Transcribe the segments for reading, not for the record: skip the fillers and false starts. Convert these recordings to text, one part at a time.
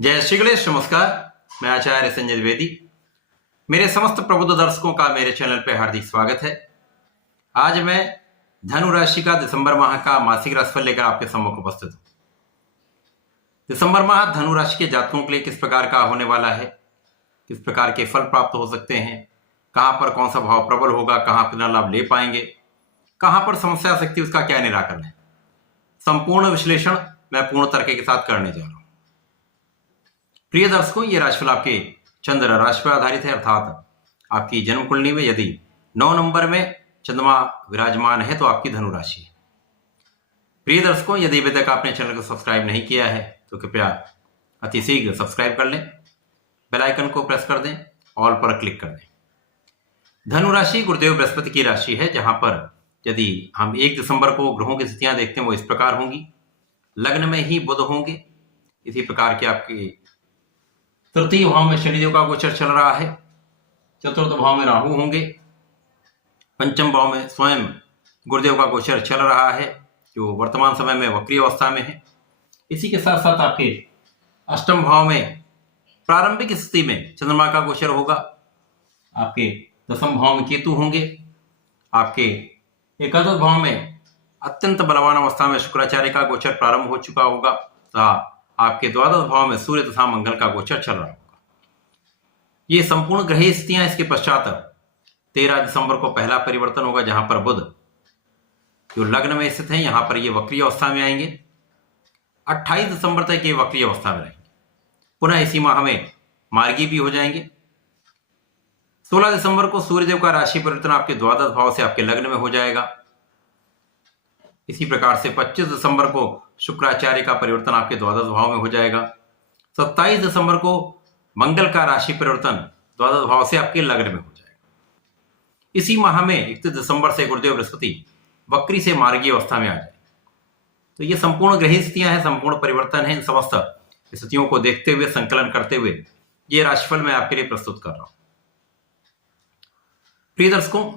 जय श्री गणेश। नमस्कार, मैं आचार्य संजय द्विवेदी। मेरे समस्त प्रबुद्ध दर्शकों का मेरे चैनल पर हार्दिक स्वागत है। आज मैं धनु राशि का दिसंबर माह का मासिक राशिफल लेकर आपके सम्मुख उपस्थित हूं। दिसंबर माह धनु राशि के जातकों के लिए किस प्रकार का होने वाला है, किस प्रकार के फल प्राप्त हो सकते हैं, कहां पर कौन सा भाव प्रबल होगा, कहां कितना लाभ ले पाएंगे, कहां पर समस्या आ सकती है, उसका क्या निराकरण है, संपूर्ण विश्लेषण मैं पूर्ण तर्क के साथ करने जा रहा हूं। प्रिय दर्शकों, ये राशिफल आपके चंद्र राशि पर आधारित है, अर्थात आपकी जन्म कुंडली में यदि 9 नंबर में चंद्रमा विराजमान है तो आपकी धनु राशि है। प्रिय दर्शकों, यदि अभी तक आपने चैनल को सब्सक्राइब नहीं किया है तो कृपया अति शीघ्र सब्सक्राइब कर लें, बेल आइकन को प्रेस कर दें, ऑल पर क्लिक कर दें। धनु राशि गुरुदेव बृहस्पति की राशि है, जहां पर यदि हम 1 दिसंबर को ग्रहों की स्थितियां देखते हैं वो इस प्रकार होंगी। लग्न में ही बुध होंगे, इसी प्रकार के आपके तृतीय भाव में शनिदेव का गोचर चल रहा है, चतुर्थ भाव में राहु होंगे, पंचम भाव में स्वयं गुरुदेव का गोचर चल रहा है जो वर्तमान समय में वक्री अवस्था में है। इसी के साथ साथ आपके अष्टम भाव में प्रारंभिक स्थिति में चंद्रमा का गोचर होगा, आपके दसम भाव में केतु होंगे, आपके एकादश भाव में अत्यंत बलवान अवस्था में शुक्राचार्य का गोचर प्रारंभ हो चुका होगा तथा आपके द्वादश भाव में सूर्य तथा मंगल का गोचर चल रहा होगा। ये संपूर्ण ग्रह स्थितियां। इसके पश्चात 13 दिसंबर को पहला परिवर्तन होगा, जहां पर बुध जो लग्न में स्थित है यहां पर ये वक्री अवस्था में आएंगे। 28 दिसंबर तक ये वक्री अवस्था में रहेंगे, पुनः इसी माह में मार्गी भी हो जाएंगे। 16 दिसंबर को सूर्यदेव का राशि परिवर्तन आपके द्वादश भाव से आपके लग्न में हो जाएगा। इसी प्रकार से 25 दिसंबर को शुक्राचार्य का परिवर्तन आपके द्वादश भाव में हो जाएगा। 27 दिसंबर को मंगल का राशि परिवर्तन द्वादश भाव से आपके लग्न में हो जाएगा। इसी माह में 31 दिसंबर से गुरुदेव बृहस्पति वक्री से मार्गी अवस्था में आ जाए। तो ये संपूर्ण ग्रह स्थितियां हैं, संपूर्ण परिवर्तन है। इन समस्त स्थितियों को देखते हुए, संकलन करते हुए ये राशिफल मैं आपके लिए प्रस्तुत कर रहा हूं। प्रिय दर्शकों,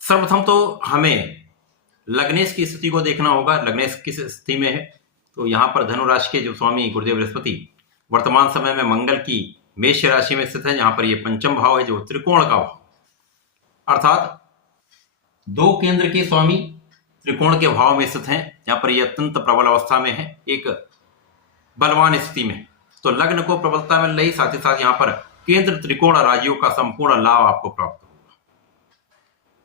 सर्वप्रथम तो हमें लग्नेश की स्थिति को देखना होगा। लग्नेश किस स्थिति में है तो यहां पर धनु राशि के जो स्वामी गुरुदेव बृहस्पति वर्तमान समय में मंगल की मेष राशि में स्थित है, जहां पर ये पंचम भाव है जो त्रिकोण का भाव, अर्थात 2 केंद्र के स्वामी त्रिकोण के भाव में स्थित हैं, जहां पर ये अत्यंत प्रबल अवस्था में है, एक बलवान स्थिति में। तो लग्न को प्रबलता मिल रही, साथ ही साथ यहां पर केंद्र त्रिकोण राजयोग का संपूर्ण लाभ आपको प्राप्त होगा।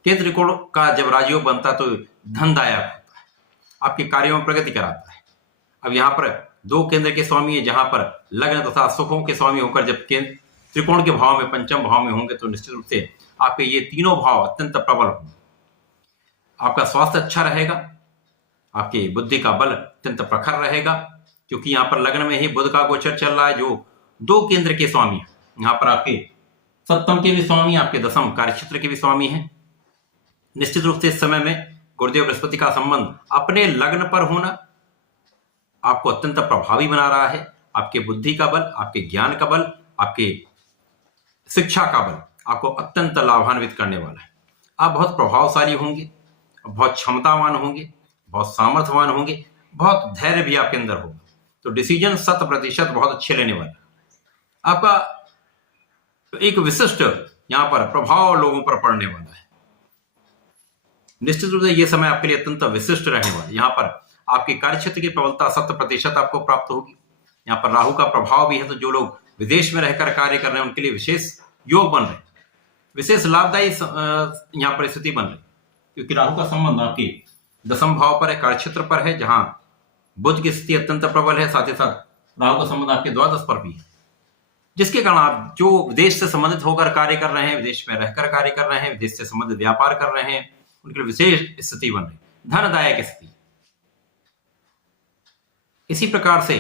केंद्र त्रिकोण का जब राजयोग बनता तो धनदायक होता है, आपके कार्यों में प्रगति कराता है। अब यहाँ पर 2 केंद्र के स्वामी है, जहां पर लग्न तथा सुखों के स्वामी होकर जब केंद्र त्रिकोण के भाव में पंचम भाव में होंगे तो निश्चित रूप से आपके ये तीनों भाव अत्यंत प्रबल होंगे। आपका स्वास्थ्य अच्छा रहेगा, आपकी बुद्धि का बल अत्यंत प्रखर रहेगा, क्योंकि यहाँ पर लग्न में ही बुध का गोचर चल रहा है जो 2 केंद्र के स्वामी है। यहाँ पर आपके सप्तम के भी स्वामी, आपके दसम कार्यक्षेत्र के भी स्वामी हैं। निश्चित रूप से इस समय में गुरुदेव बृहस्पति का संबंध अपने लग्न पर होना आपको अत्यंत प्रभावी बना रहा है। आपके बुद्धि का बल, आपके ज्ञान का बल, आपके शिक्षा का बल आपको अत्यंत लाभान्वित करने वाला है। आप बहुत प्रभावशाली होंगे, बहुत क्षमतावान होंगे, बहुत सामर्थ्यवान होंगे, बहुत धैर्य भी आपके अंदर होगा। तो डिसीजन 100% बहुत अच्छे लेने वाला है। आपका एक विशिष्ट यहाँ पर प्रभाव लोगों पर पड़ने वाला है। निश्चित रूप से यह समय आपके लिए अत्यंत विशिष्ट रहने वाला है। यहाँ पर आपके कार्यक्षेत्र की प्रबलता 100% आपको प्राप्त होगी। यहाँ पर राहु का प्रभाव भी है, तो जो लोग विदेश में रहकर कार्य कर रहे हैं उनके लिए विशेष योग बन रहे हैं, विशेष लाभदायी यहाँ पर स्थिति बन रही है, क्योंकि राहु का संबंध आपके दसम भाव पर है, कार्यक्षेत्र पर है, जहां बुध की स्थिति अत्यंत प्रबल है। साथ ही साथ राहु का संबंध आपके द्वादश पर भी है, जिसके कारण आप जो विदेश से संबंधित होकर कार्य कर रहे हैं, विदेश में रहकर कार्य कर रहे हैं, विदेश से संबंधित व्यापार कर रहे हैं, उनके लिए विशेष स्थिति बन रही, धनदायक स्थिति। इसी प्रकार से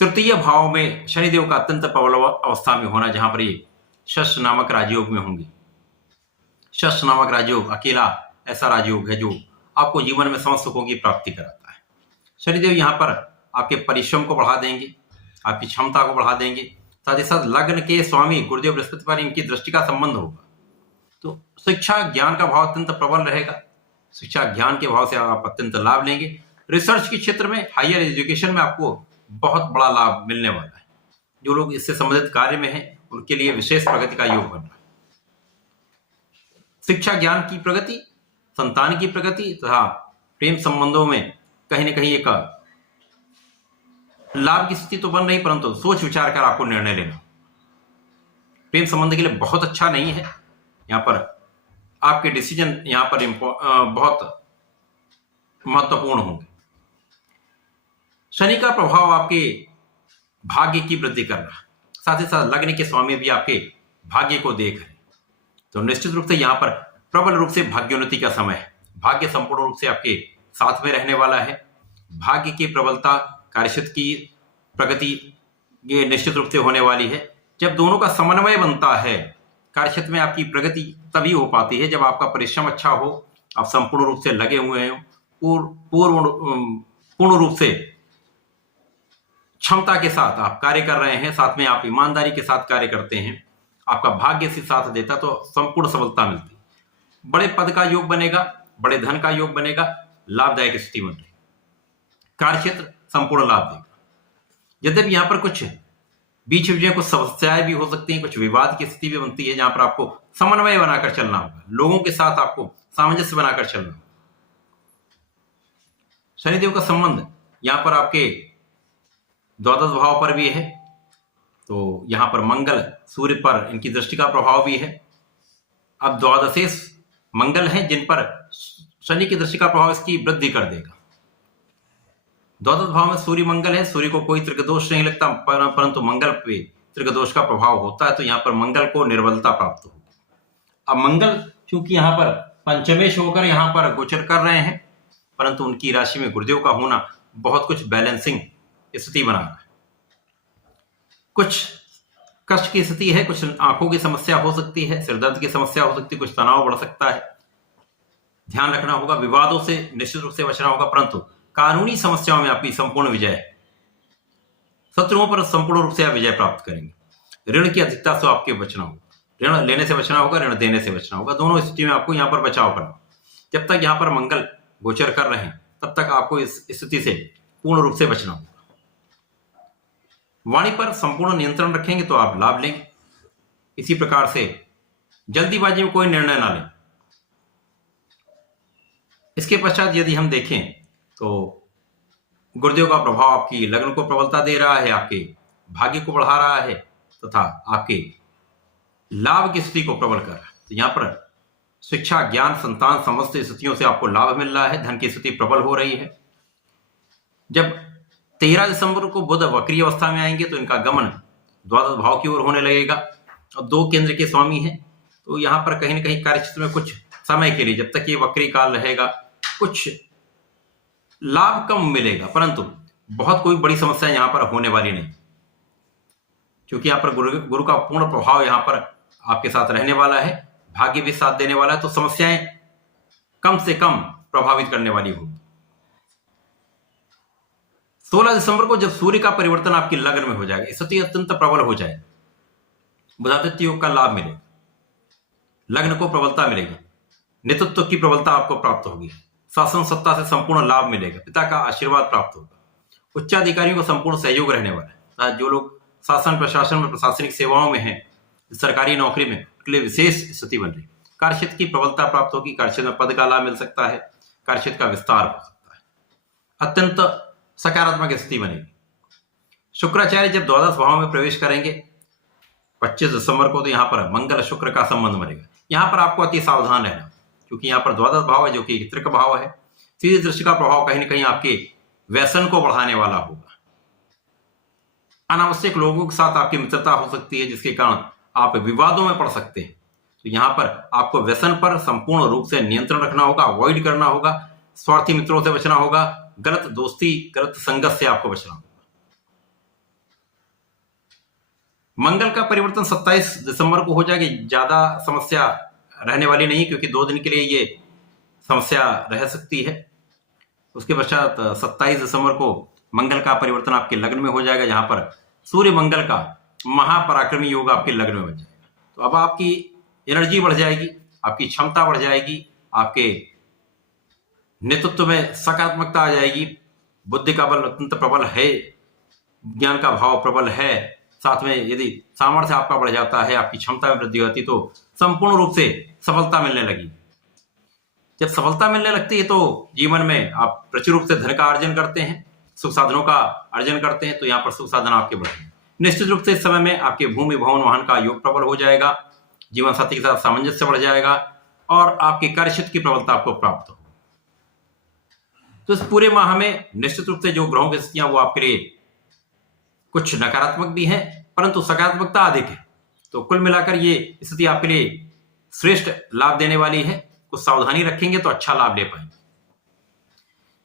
तृतीय भाव में शनिदेव का अत्यंत प्रबल अवस्था में होना, जहां पर ये शश नामक राजयोग में होंगे। शश नामक राजयोग अकेला ऐसा राजयोग है जो आपको जीवन में समस्त सुखों की प्राप्ति कराता है। शनिदेव यहाँ पर आपके परिश्रम को बढ़ा देंगे, आपकी क्षमता को बढ़ा देंगे। साथ ही साथ लग्न के स्वामी गुरुदेव बृहस्पति पर इनकी दृष्टि का संबंध होगा, तो शिक्षा ज्ञान का भाव अत्यंत प्रबल रहेगा। शिक्षा ज्ञान के भाव से आप अत्यंत लाभ लेंगे। रिसर्च के क्षेत्र में, हायर एजुकेशन में आपको बहुत बड़ा लाभ मिलने वाला है। जो लोग इससे संबंधित कार्य में हैं उनके लिए विशेष प्रगति का योग बन रहा है। शिक्षा ज्ञान की प्रगति, संतान की प्रगति तथा प्रेम संबंधों में कहीं ना कहीं एक लाभ की स्थिति तो बन रही, परंतु सोच विचार कर आपको निर्णय लेना। प्रेम संबंध के लिए बहुत अच्छा नहीं है। यहां पर आपके डिसीजन यहां पर बहुत महत्वपूर्ण होंगे। शनि का प्रभाव आपके भाग्य की वृद्धि कर रहा है, साथ ही साथ लग्न के स्वामी भी आपके भाग्य को देख रहे हैं, तो निश्चित रूप से यहां पर प्रबल रूप से भाग्योन्नति का समय है। भाग्य संपूर्ण रूप से आपके साथ में रहने वाला है। भाग्य की प्रबलता, कार्यक्षेत्र की प्रगति ये निश्चित रूप से होने वाली है। जब दोनों का समन्वय बनता है, कार्यक्षेत्र में आपकी प्रगति तभी हो पाती है जब आपका परिश्रम अच्छा हो, आप संपूर्ण रूप से लगे हुए हो, पूर्ण रूप से क्षमता के साथ आप कार्य कर रहे हैं, साथ में आप ईमानदारी के साथ कार्य करते हैं, आपका भाग्य से साथ देता तो संपूर्ण सफलता मिलती। बड़े पद का योग बनेगा, बड़े धन का योग बनेगा, लाभदायक स्थिति बन रही। कार्यक्षेत्र संपूर्ण लाभ देगा। यद्यपि यहां पर कुछ बीच में कुछ समस्याएं भी हो सकती हैं, कुछ विवाद की स्थिति भी बनती है, जहां पर आपको समन्वय बनाकर चलना होगा, लोगों के साथ आपको सामंजस्य बनाकर चलना होगा। शनिदेव का संबंध यहां पर आपके द्वादश भाव पर भी है, तो यहां पर मंगल सूर्य पर इनकी दृष्टि का प्रभाव भी है। अब द्वादशेश मंगल हैं जिन पर शनि की दृष्टि का प्रभाव इसकी वृद्धि कर देगा। द्वादश भाव में सूर्य मंगल है, सूर्य को कोई त्रिकदोष नहीं लगता, परंतु मंगल पे त्रिकदोष का प्रभाव होता है, तो यहां पर मंगल को निर्बलता प्राप्त होगी। अब मंगल चूंकि यहां पर पंचमेश होकर यहां पर गोचर कर रहे हैं, परंतु उनकी राशि में गुरुदेव का होना बहुत कुछ बैलेंसिंग स्थिति बना रहा है। कुछ कष्ट की स्थिति है, कुछ आंखों की समस्या हो सकती है, सिरदर्द की समस्या हो सकती है, कुछ तनाव बढ़ सकता है, ध्यान रखना होगा। विवादों से निश्चित रूप से बचना होगा, परंतु कानूनी समस्याओं में आपकी संपूर्ण विजय है। शत्रुओं पर संपूर्ण रूप से आप विजय प्राप्त करेंगे। ऋण की अधिकता से आपके बचना होगा, ऋण लेने से बचना होगा, ऋण देने से बचना होगा। दोनों स्थिति में आपको यहाँ पर बचाव करना। जब तक यहाँ पर मंगल गोचर कर रहे हैं तब तक आपको इस स्थिति से पूर्ण रूप से बचना होगा। वाणी पर संपूर्ण नियंत्रण रखेंगे तो आप लाभ लेंगे। इसी प्रकार से जल्दीबाजी में कोई निर्णय ना लें। इसके पश्चात यदि हम देखें तो गुरुदेव का प्रभाव आपकी लग्न को प्रबलता दे रहा है, आपके भाग्य को बढ़ा रहा है तथा आपके लाभ की स्थिति को प्रबल कर रहा है। तो यहाँ पर शिक्षा, ज्ञान, संतान, समस्त स्थितियों से आपको लाभ मिल रहा है। धन की स्थिति प्रबल हो रही है। जब 13 दिसंबर को बुध वक्री अवस्था में आएंगे तो इनका गमन द्वादश भाव की ओर होने लगेगा और 2 केंद्र के स्वामी हैं, तो यहाँ पर कहीं ना कहीं कार्यक्षेत्र में कुछ समय के लिए, जब तक ये वक्री काल रहेगा, कुछ लाभ कम मिलेगा, परंतु बहुत कोई बड़ी समस्या यहाँ पर होने वाली नहीं, क्योंकि यहाँ पर गुरु का पूर्ण प्रभाव यहाँ पर आपके साथ रहने वाला है, भाग्य भी साथ देने वाला है, तो समस्याएं कम से कम प्रभावित करने वाली होगी। 16 दिसंबर को जब सूर्य का परिवर्तन आपकी लग्न में हो जाएगा, स्थिति अत्यंत प्रबल हो जाएगी, बुधादित्य योग का लाभ मिलेगा, लग्न को प्रबलता मिलेगी, नेतृत्व की प्रबलता आपको प्राप्त होगी, शासन सत्ता से संपूर्ण लाभ मिलेगा, पिता का आशीर्वाद प्राप्त होगा, उच्चाधिकारियों का संपूर्ण सहयोग रहने वाला है। जो लोग शासन प्रशासन में, प्रशासनिक सेवाओं में हैं, सरकारी नौकरी में, उनके लिए विशेष स्थिति बन रही है। कार्यक्षेत्र की प्रबलता प्राप्त होगी, कार्यक्षेत्र में पद का लाभ मिल सकता है, कार्यक्षेत्र का विस्तार हो सकता है, अत्यंत सकारात्मक स्थिति बनेगी। शुक्राचार्य जब द्वादश भाव में प्रवेश करेंगे 25 दिसंबर को, तो यहाँ पर मंगल शुक्र का संबंध बनेगा। यहाँ पर आपको अति सावधान रहना, क्योंकि यहाँ पर द्वादश भाव है जो कि त्रिक भाव है। सीधी दृष्टि का प्रभाव कहीं ना कहीं आपके व्यसन को बढ़ाने वाला होगा। अनावश्यक लोगों के साथ आपकी मित्रता हो सकती है, जिसके कारण आप विवादों में पड़ सकते हैं। तो यहाँ पर आपको व्यसन पर संपूर्ण रूप से नियंत्रण रखना होगा, अवॉइड करना होगा, स्वार्थी मित्रों से बचना होगा, गलत दोस्ती, गलत संगत से आपको बचना होगा। मंगल का परिवर्तन 27 दिसंबर को हो जाएगी, ज्यादा समस्या रहने वाली नहीं, क्योंकि 2 दिन के लिए ये समस्या रह सकती है। उसके पश्चात 27 दिसंबर को मंगल का परिवर्तन आपके लग्न में हो जाएगा, जहां पर सूर्य मंगल का महापराक्रमी योग आपके लग्न में बन जाएगा। तो अब आपकी एनर्जी बढ़ जाएगी, आपकी क्षमता बढ़ जाएगी, आपके नेतृत्व में सकारात्मकता आ जाएगी, बुद्धि का बल अत्यंत प्रबल है, ज्ञान का भाव प्रबल है, साथ में यदि सामर्थ्य आपका बढ़ जाता है, आपकी क्षमता में वृद्धि होती तो संपूर्ण रूप से सफलता मिलने लगी। जब सफलता मिलने लगती है तो जीवन में आप प्रचुर रूप से धन का अर्जन करते हैं, सुख साधनों का अर्जन करते हैं, तो यहाँ पर सुख साधन आपके बढ़े। निश्चित रूप से इस समय में आपके भूमि भवन वाहन का योग प्रबल हो जाएगा, जीवन साथी के साथ सामंजस्य बढ़ जाएगा और आपके कार्यक्षेत्र की प्रबलता आपको प्राप्त हो। तो इस पूरे माह में निश्चित रूप से जो ग्रहों की स्थितियां वो आपके लिए कुछ नकारात्मक भी हैं, परंतु सकारात्मकता अधिक है। तो कुल मिलाकर ये स्थिति आपके लिए श्रेष्ठ लाभ देने वाली है। कुछ सावधानी रखेंगे तो अच्छा लाभ ले पाएंगे।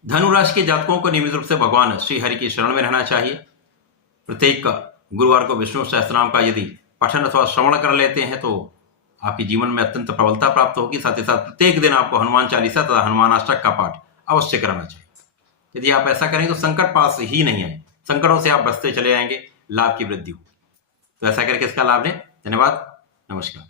धनु राशि के जातकों को नियमित रूप से भगवान श्री हरि की शरण में रहना चाहिए। प्रत्येक गुरुवार को विष्णु सहस्त्रनाम का यदि पठन अथवा श्रवण कर लेते हैं तो आपके जीवन में अत्यंत प्रबलता प्राप्त होगी। साथ ही साथ प्रत्येक दिन आपको हनुमान चालीसा तथा हनुमान अष्टक का पाठ अवश्य करना चाहिए। यदि आप ऐसा करेंगे तो संकट पास ही नहीं आए, संकटों से आप बचते चले आएंगे, लाभ की वृद्धि होगी। तो ऐसा करके इसका लाभ लें। धन्यवाद, नमस्कार।